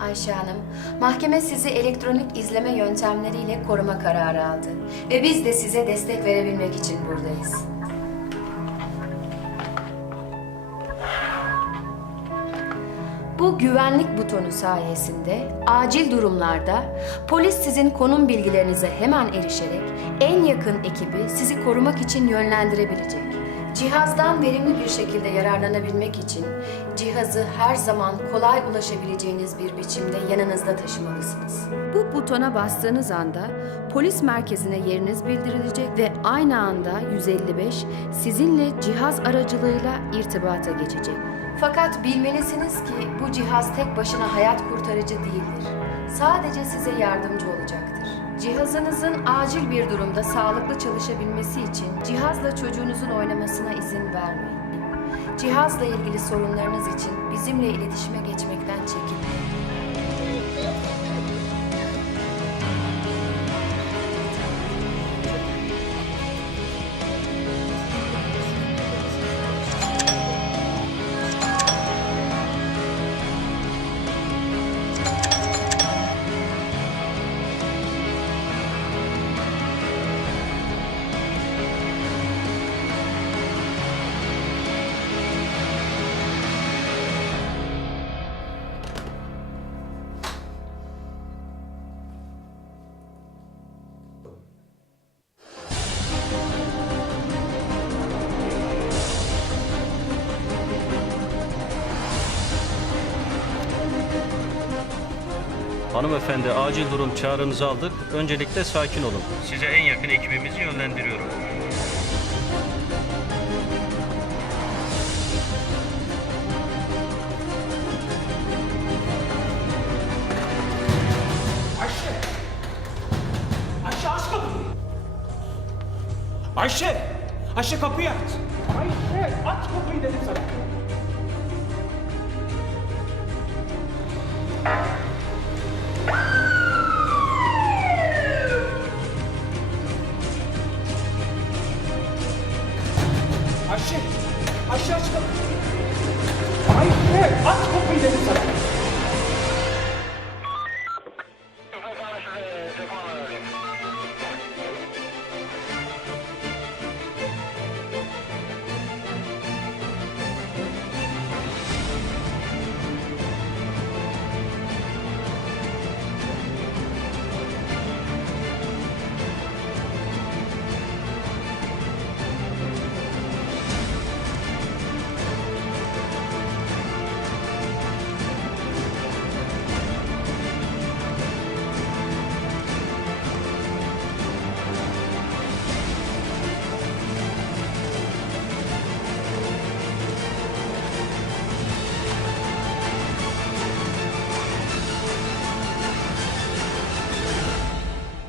Ayşe Hanım, mahkeme sizi elektronik izleme yöntemleriyle koruma kararı aldı. Ve biz de size destek verebilmek için buradayız. Bu güvenlik butonu sayesinde acil durumlarda polis sizin konum bilgilerinize hemen erişerek en yakın ekibi sizi korumak için yönlendirebilecek. Cihazdan verimli bir şekilde yararlanabilmek için cihazı her zaman kolay ulaşabileceğiniz bir biçimde yanınızda taşımalısınız. Bu butona bastığınız anda polis merkezine yeriniz bildirilecek ve aynı anda 155 sizinle cihaz aracılığıyla irtibata geçecek. Fakat bilmelisiniz ki bu cihaz tek başına hayat kurtarıcı değildir. Sadece size yardımcı olacaktır. Cihazınızın acil bir durumda sağlıklı çalışabilmesi için cihazla çocuğunuzun oynamasına izin vermeyin. Cihazla ilgili sorunlarınız için bizimle iletişime geçmekten çekinmeyin. Hanımefendi acil durum çağrınızı aldık. Öncelikle sakin olun. Size en yakın ekibimizi yönlendiriyorum. Ayşe! Ayşe aç kapıyı! Ayşe! Ayşe kapıyı aç! Ayşe aç kapıyı dedim sana! Aşı. Aşı aç kapıyı. Hayır. Aç kapıyı dedim sana.